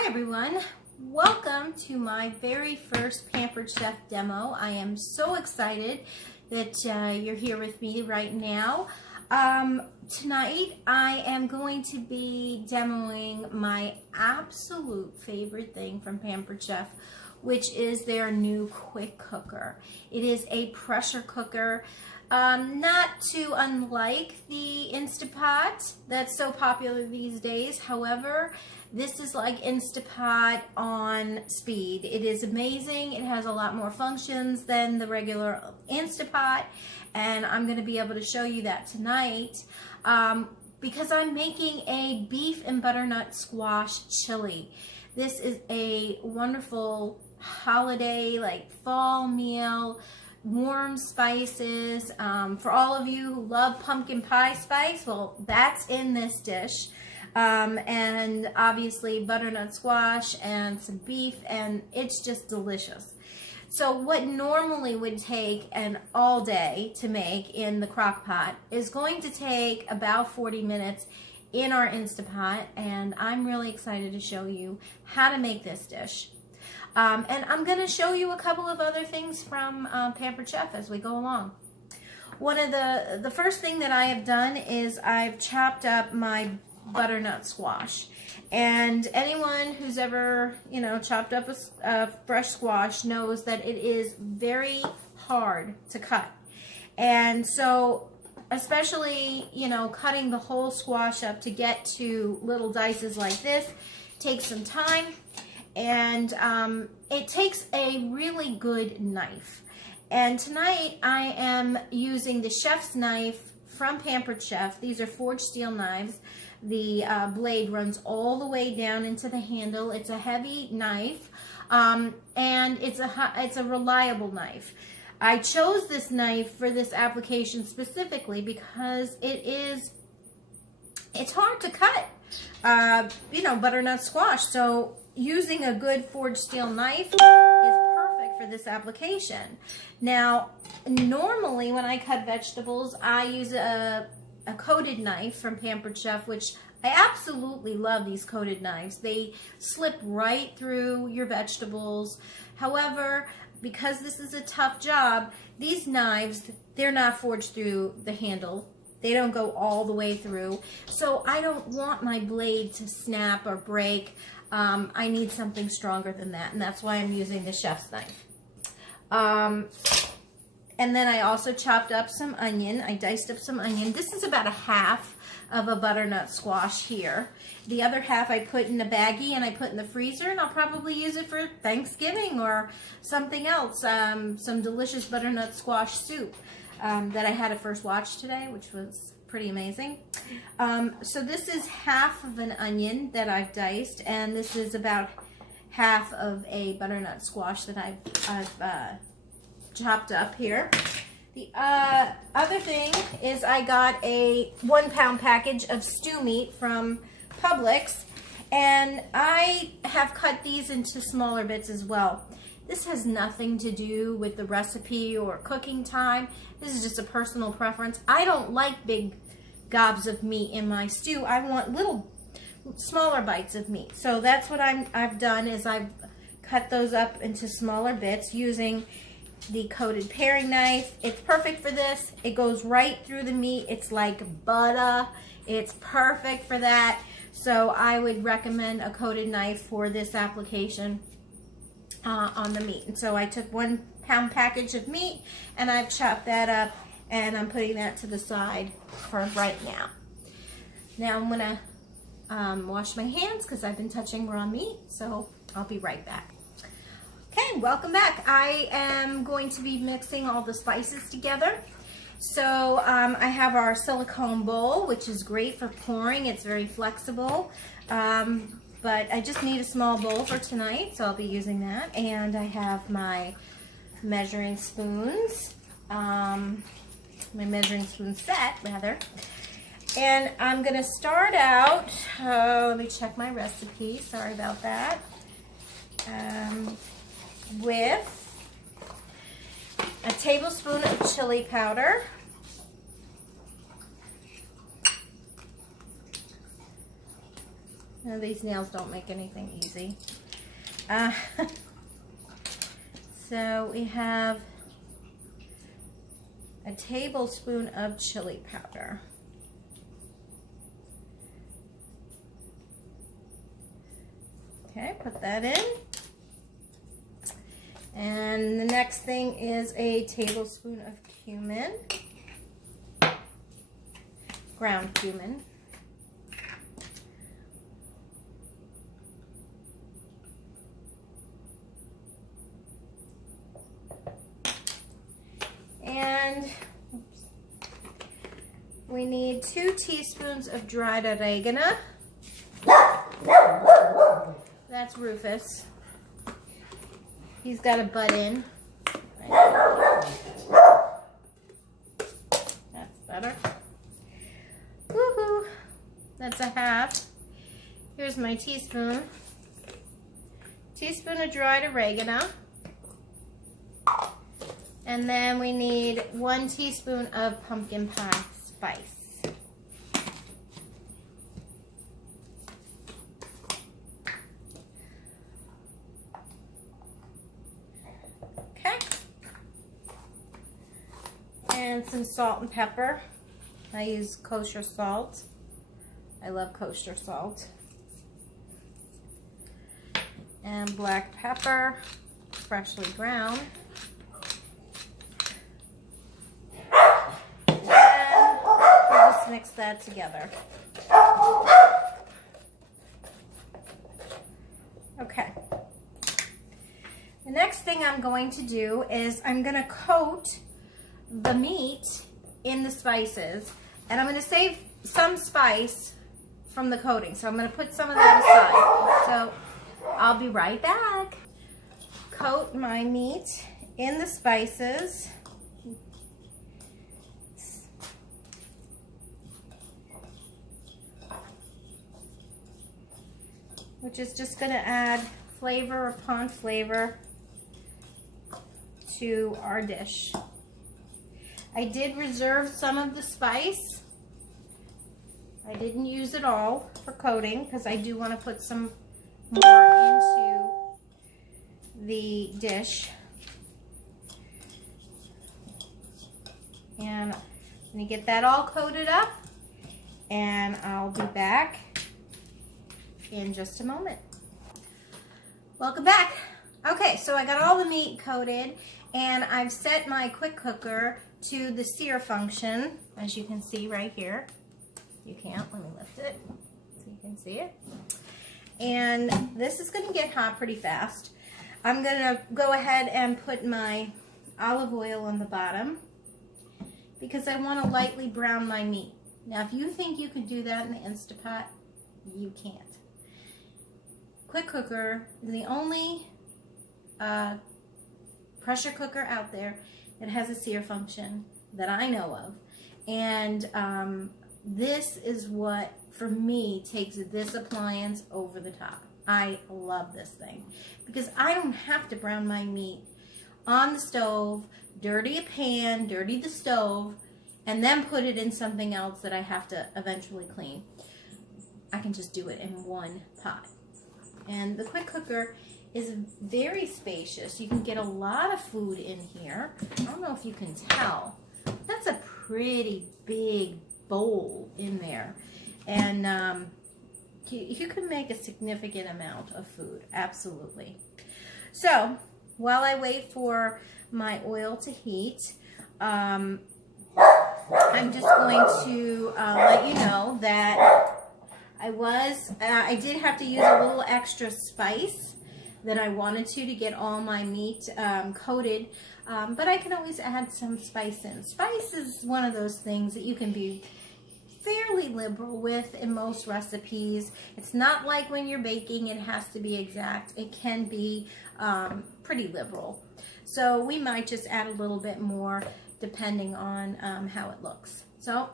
Hi everyone, welcome to my very first Pampered Chef demo. I am so excited that you're here with me right now. Tonight I am going to be demoing my absolute favorite thing from Pampered Chef, which is their new quick cooker. It is a pressure cooker, not too unlike the Instapot that's so popular these days. However, this is like Instapot on speed. It is amazing. It has a lot more functions than the regular Instapot, and I'm going to be able to show you that tonight because I'm making a beef and butternut squash chili. This is a wonderful holiday, like fall meal, warm spices. For all of you who love pumpkin pie spice, well, that's in this dish. And obviously butternut squash and some beef, and it's just delicious. So what normally would take an all day to make in the crock pot is going to take about 40 minutes in our Instapot, and I'm really excited to show you how to make this dish. And I'm going to show you a couple of other things from Pampered Chef as we go along. One of the first thing that I have done is I've chopped up my butternut squash, and anyone who's ever chopped up a fresh squash knows that it is very hard to cut. And so especially cutting the whole squash up to get to little dices like this takes some time, and it takes a really good knife. And tonight I am using the chef's knife from Pampered Chef. These are forged steel knives. The blade runs all the way down into the handle. It's a heavy knife, and it's a reliable knife. I chose this knife for this application specifically because it's hard to cut, butternut squash. So using a good forged steel knife is perfect for this application. Now, normally when I cut vegetables, I use a coated knife from Pampered Chef, which I absolutely love. These coated knives, they slip right through your vegetables. However, because this is a tough job, these knives, they're not forged through the handle. They don't go all the way through. So I don't want my blade to snap or break. I need something stronger than that, and that's why I'm using the chef's knife. And then I also chopped up some onion. I diced up some onion. This is about a half of a butternut squash here. The other half I put in a baggie and I put in the freezer, and I'll probably use it for Thanksgiving or something else. Some delicious butternut squash soup that I had at First Watch today, which was pretty amazing. So this is half of an onion that I've diced, and this is about half of a butternut squash that I've chopped up here. The other thing is I got a 1 pound package of stew meat from Publix, and I have cut these into smaller bits as well. This has nothing to do with the recipe or cooking time. This is just a personal preference. I don't like big gobs of meat in my stew. I want little smaller bites of meat. So that's what I've done is I've cut those up into smaller bits using the coated paring knife. It's perfect for this. It goes right through the meat. It's like butter. It's perfect for that. So I would recommend a coated knife for this application on the meat. And so I took 1 pound package of meat and I've chopped that up, and I'm putting that to the side for right now. Now I'm gonna wash my hands because I've been touching raw meat, so I'll be right back. Okay, welcome back. I am going to be mixing all the spices together. So I have our silicone bowl, which is great for pouring. It's very flexible, but I just need a small bowl for tonight, so I'll be using that. And I have my measuring spoons, my measuring spoon set, rather. And I'm going to start out, let me check my recipe, sorry about that, with a tablespoon of chili powder, No, these nails don't make anything easy. So we have a tablespoon of chili powder. Okay, put that in. And the next thing is a tablespoon of cumin, ground cumin. And we need 2 teaspoons of dried oregano. That's Rufus. He's got a butt in. That's better. Woohoo! That's a half. Here's my teaspoon. Teaspoon of dried oregano. And then we need 1 teaspoon of pumpkin pie spice. Okay. And some salt and pepper. I use kosher salt. I love kosher salt. And black pepper, freshly ground. Mix that together. Okay. The next thing I'm going to do is I'm going to coat the meat in the spices, and I'm going to save some spice from the coating. So I'm going to put some of that aside. So I'll be right back. Coat my meat in the spices. Which is just going to add flavor upon flavor to our dish. I did reserve some of the spice. I didn't use it all for coating because I do want to put some more into the dish. And I'm going to get that all coated up, and I'll be back in just a moment. Welcome back. Okay, so I got all the meat coated, and I've set my quick cooker to the sear function, as you can see right here. You can't, let me lift it so you can see it. And this is going to get hot pretty fast. I'm going to go ahead and put my olive oil on the bottom because I want to lightly brown my meat. Now, if you think you can do that in the Instapot, you can't. Quick cooker is the only pressure cooker out there that has a sear function that I know of. And this is what, for me, takes this appliance over the top. I love this thing because I don't have to brown my meat on the stove, dirty a pan, dirty the stove, and then put it in something else that I have to eventually clean. I can just do it in one pot. And the quick cooker is very spacious. You can get a lot of food in here. I don't know if you can tell. That's a pretty big bowl in there. And you can make a significant amount of food, absolutely. So while I wait for my oil to heat, I'm just going to let you know that I did have to use a little extra spice that I wanted to get all my meat coated, but I can always add some spice in. Spice is one of those things that you can be fairly liberal with in most recipes. It's not like when you're baking it has to be exact. It can be pretty liberal. So we might just add a little bit more depending on how it looks. So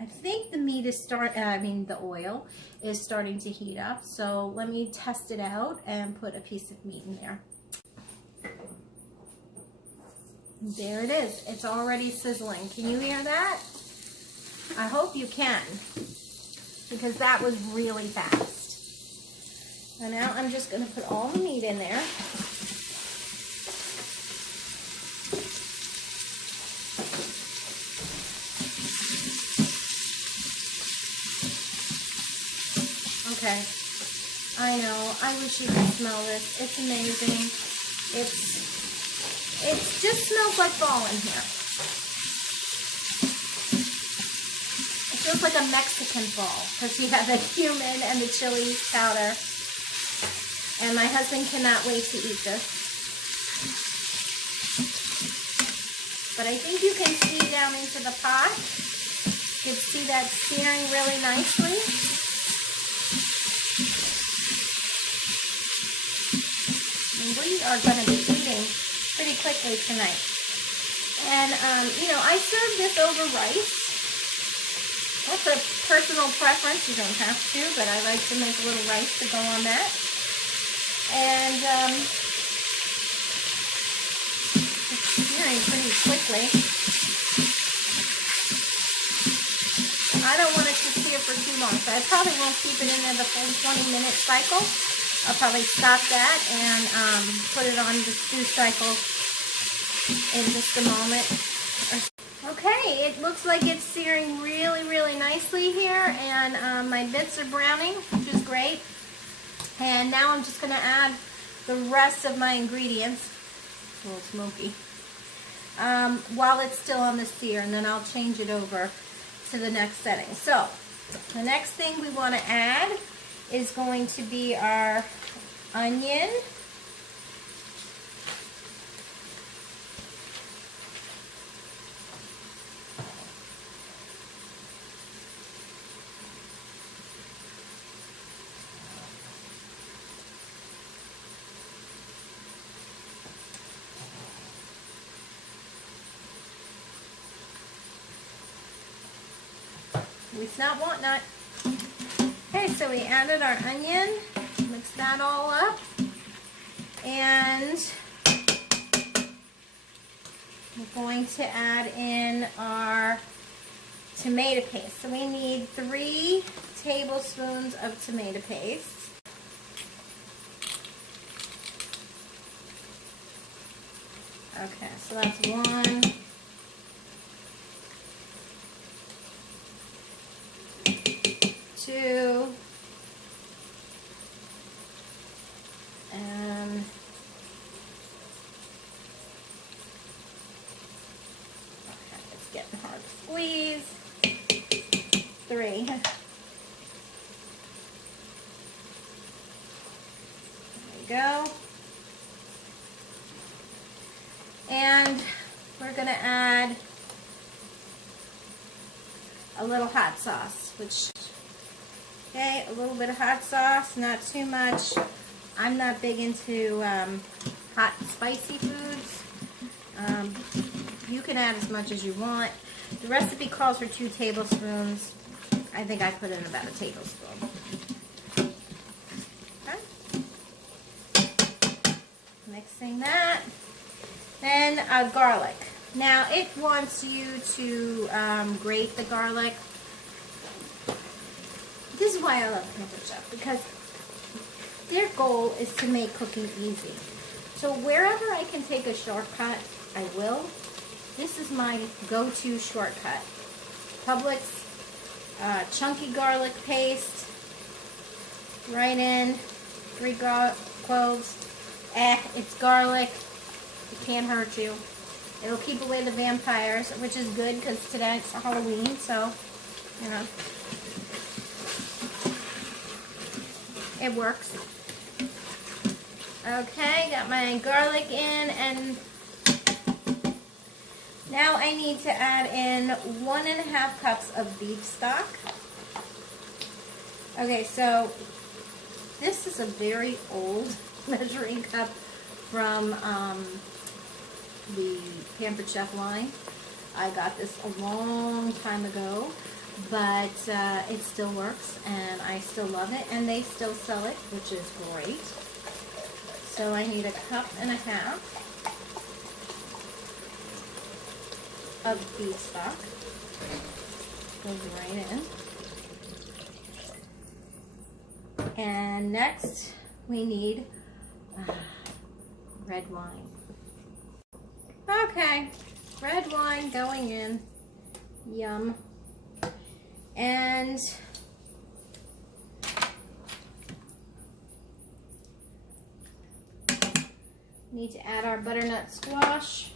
I think the meat is the oil is starting to heat up. So let me test it out and put a piece of meat in there. There it is. It's already sizzling. Can you hear that? I hope you can, because that was really fast. And now I'm just going to put all the meat in there. Okay. I know. I wish you could smell this. It's amazing. It just smells like fall in here. It feels like a Mexican fall because you have the cumin and the chili powder. And my husband cannot wait to eat this. But I think you can see down into the pot. You can see that searing really nicely. And we are going to be eating pretty quickly tonight. And, you know, I serve this over rice. That's a personal preference. You don't have to, but I like to make a little rice to go on that. And it's searing pretty quickly. I don't want it to sear for too long, so I probably won't keep it in there the full 20-minute cycle. I'll probably stop that and put it on the stew cycle in just a moment. Okay, it looks like it's searing really, really nicely here, and my bits are browning, which is great. And now I'm just going to add the rest of my ingredients. It's a little smoky. While it's still on the sear, and then I'll change it over to the next setting. So, the next thing we want to add is going to be our onion. It's not whatnot. Okay, so we added our onion, mix that all up, and we're going to add in our tomato paste. So we need 3 tablespoons of tomato paste. Okay, so that's 1. 2, and okay, it's getting hard to squeeze. 3. There we go. And we're going to add a little hot sauce, which okay, a little bit of hot sauce, not too much. I'm not big into hot, spicy foods. You can add as much as you want. The recipe calls for 2 tablespoons. I think I put in about a tablespoon. Okay. Mixing that. Then garlic. Now, it wants you to grate the garlic. This is why I love Pampered Chef, because their goal is to make cooking easy. So wherever I can take a shortcut, I will. This is my go-to shortcut. Publix chunky garlic paste. Right in. 3 cloves. It's garlic. It can't hurt you. It'll keep away the vampires, which is good because tonight's Halloween, so, you know. It works. Okay, got my garlic in, and now I need to add in 1½ cups of beef stock. Okay, so this is a very old measuring cup from the Pampered Chef line. I got this a long time ago, but it still works, and I still love it, and they still sell it, which is great. So I need 1½ cups of beef stock. Goes right in. And next, we need red wine. Okay, red wine going in. Yum. And need to add our butternut squash.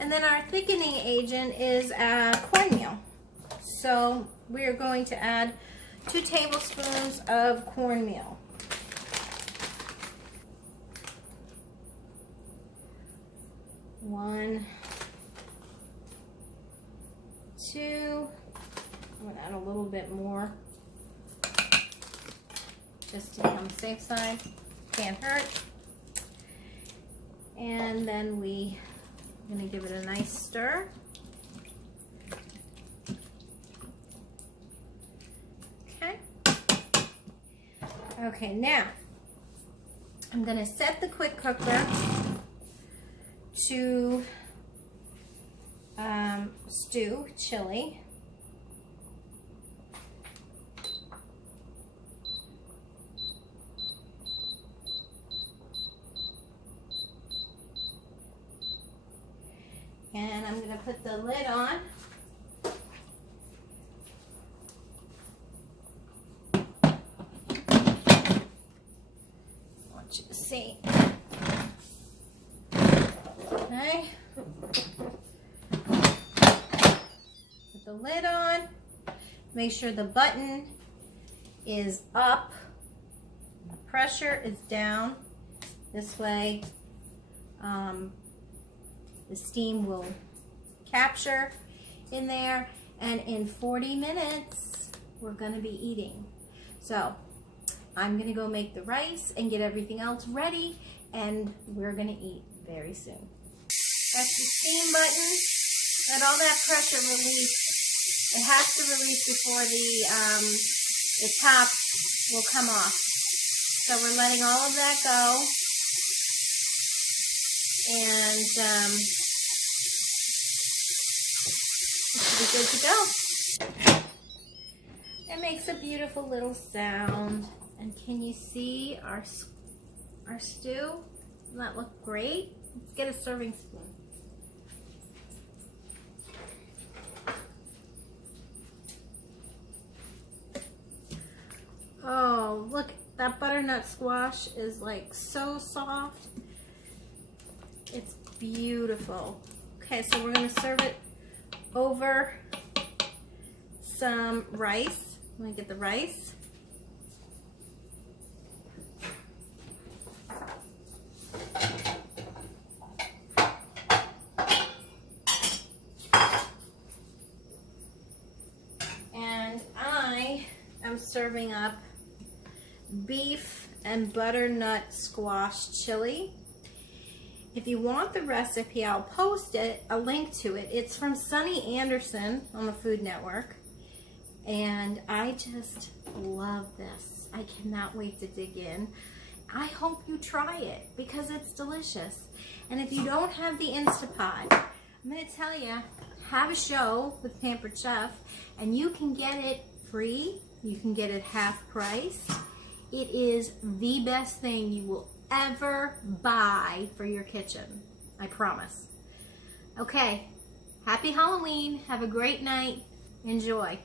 And then our thickening agent is cornmeal. So we are going to add 2 tablespoons of cornmeal. One, 2. I'm going to add a little bit more just to be on the safe side. Can't hurt. And then I'm going to give it a nice stir. Okay, now I'm going to set the quick cooker to stew chili. And I'm going to put the lid on. I want you to see. Okay. Put the lid on. Make sure the button is up. The pressure is down. This way, the steam will capture in there, and in 40 minutes we're going to be eating. So I'm going to go make the rice and get everything else ready, and we're going to eat very soon. Press the steam button. Let all that pressure release. It has to release before the top will come off. So we're letting all of that go. And it should be good to go. It makes a beautiful little sound. And can you see our stew? Doesn't that look great? Let's get a serving spoon. Oh, look, that butternut squash is like so soft. It's beautiful. Okay, so we're going to serve it over some rice. Let me get the rice. And I am serving up beef and butternut squash chili. If you want the recipe, I'll post it, a link to it. It's from Sunny Anderson on the Food Network. And I just love this. I cannot wait to dig in. I hope you try it because it's delicious. And if you don't have the Instapot, I'm going to tell you, have a show with Pampered Chef, and you can get it free. You can get it half price. It is the best thing you will ever buy for your kitchen. I promise. Okay, happy Halloween. Have a great night. Enjoy.